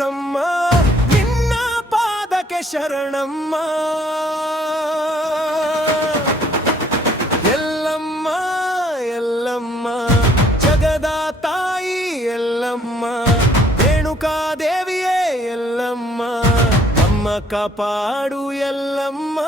ಕರುಣಿಸಮ್ಮ ನಿನ್ನ ಪಾದಕ್ಕೆ ಶರಣಮ್ಮ ಎಲ್ಲಮ್ಮ ಎಲ್ಲಮ್ಮ ಜಗದ ತಾಯಿ ಎಲ್ಲಮ್ಮ ರೇಣುಕಾದೇವಿಯೇ ಎಲ್ಲಮ್ಮ ನಮ್ಮ ಕಾಪಾಡು ಎಲ್ಲಮ್ಮ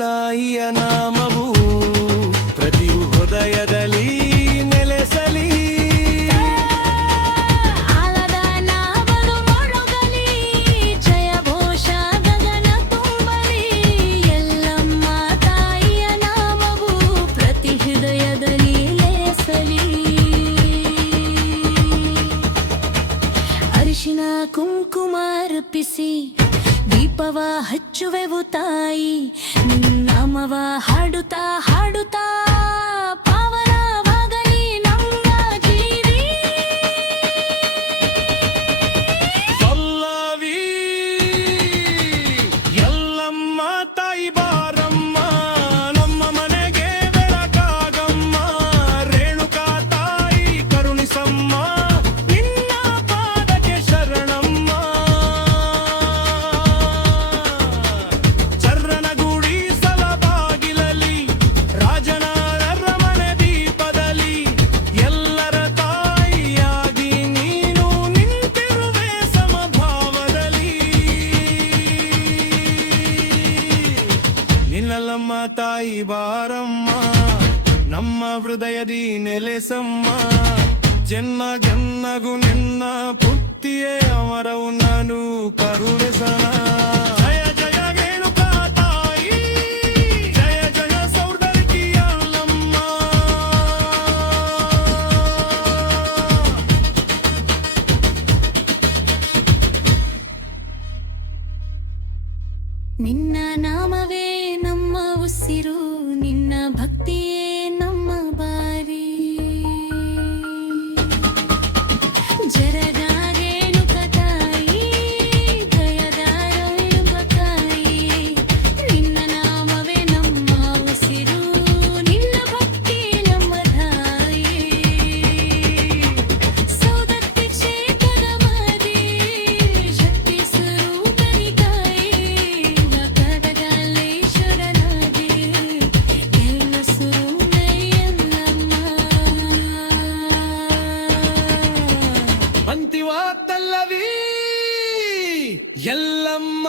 ತಾಯಿಯ ನಾಮವು ಪ್ರತಿ ಹೃದಯದಲ್ಲಿ ನೆಲೆಸಲಿ ಆಲದ ನಾಮವು ಮೊಳಗಲಿ ಜಯ ಘೋಷ ಗಗನ ತುಂಬಲಿ ಎಲ್ಲಮ್ಮ ತಾಯಿಯ ನಾಮವು ಪ್ರತಿ ಹೃದಯದಲ್ಲಿ ನೆಲೆಸಲಿ ಅರಿಶಿನ ಕುಂಕುಮ ಅರ್ಪಿಸಿ ದೀಪವ ಹಚ್ಚುವೆವು ತಾಯಿ ನಾಮವ ಹಾಡುತ್ತಾ ಹಾಡುತ್ತಾ ಪಾವನವಾಗಲಿ ನಮ್ಮ ಜೀವಿ ಪಲ್ಲವಿ ಎಲ್ಲಮ್ಮ ತಾಯಿ ಬಾರಮ್ಮ ನಮ್ಮ ಮನೆಗೆ ಬೆಳಕಾಗಮ್ಮ ರೇಣುಕಾ ತಾಯಿ ಕರುಣಿಸಮ್ಮ ನಿನ್ನ ಪಾದಕ್ಕೆ ಶರಣಮ್ಮ ಚರ್ರನಗುಡಿ ಸಲಬಾಗಿಲಲಿ ರಾಜನ ಅರಮನೆ ದೀಪದಲ್ಲಿ ಎಲ್ಲರ ತಾಯಿಯಾಗಿ ನೀನು ನಿಂತಿರುವೆ ಸಮಭಾವದಲ್ಲಿ ನಿನ್ನಲ್ಲಮ್ಮ ತಾಯಿ ಬಾರಮ್ಮ ನಮ್ಮ ಹೃದಯದಿ ನೆಲೆಸಮ್ಮ ಜನ್ಮ ಜನ್ನಗು ನಿನ್ನ ಪುತ್ತಿಯೇ ಅಮರವು ನಾನು ಕರುಣಿಸನ ಜಯ ಜಯ ರೇಣುಕಾ ತಾಯಿ ಜಯ ಜಯ ಸೌಂದರ್ಯ ಎಲ್ಲಮ್ಮ ನಿನ್ನ ನಾಮವೇ ನಮ್ಮ ಉಸಿರು ನಿನ್ನ ಭಕ್ತಿಯೇ ನಮ್ಮ ಬಾರಿ ಜರದ ರೇಣುಕಾ ತಾಯಿ ಜಯದ ರೇಣುಕಾ ತಾಯಿ ನಿನ್ನ ನಾಮವೇ ನಮ್ಮ ಉಸಿರು ನಿನ್ನ ಭಕ್ತಿ ನಮ್ಮ ತಾಯಿ ಸೌದತ್ತಿ ಕ್ಷೇತ್ರದ ಮಾರಿ ಶಕ್ತಿ ಸ್ವರೂಪನಿ ತಾಯಿ ಲೋಕದಗಲೇಶ್ವರನಾಗಿ ಎಲ್ಲ ಸುರುಮೈಯಲ್ಲಮ್ಮ ಅಂತಿವ ತಲ್ಲವಿ ಎಲ್ಲಮ್ಮ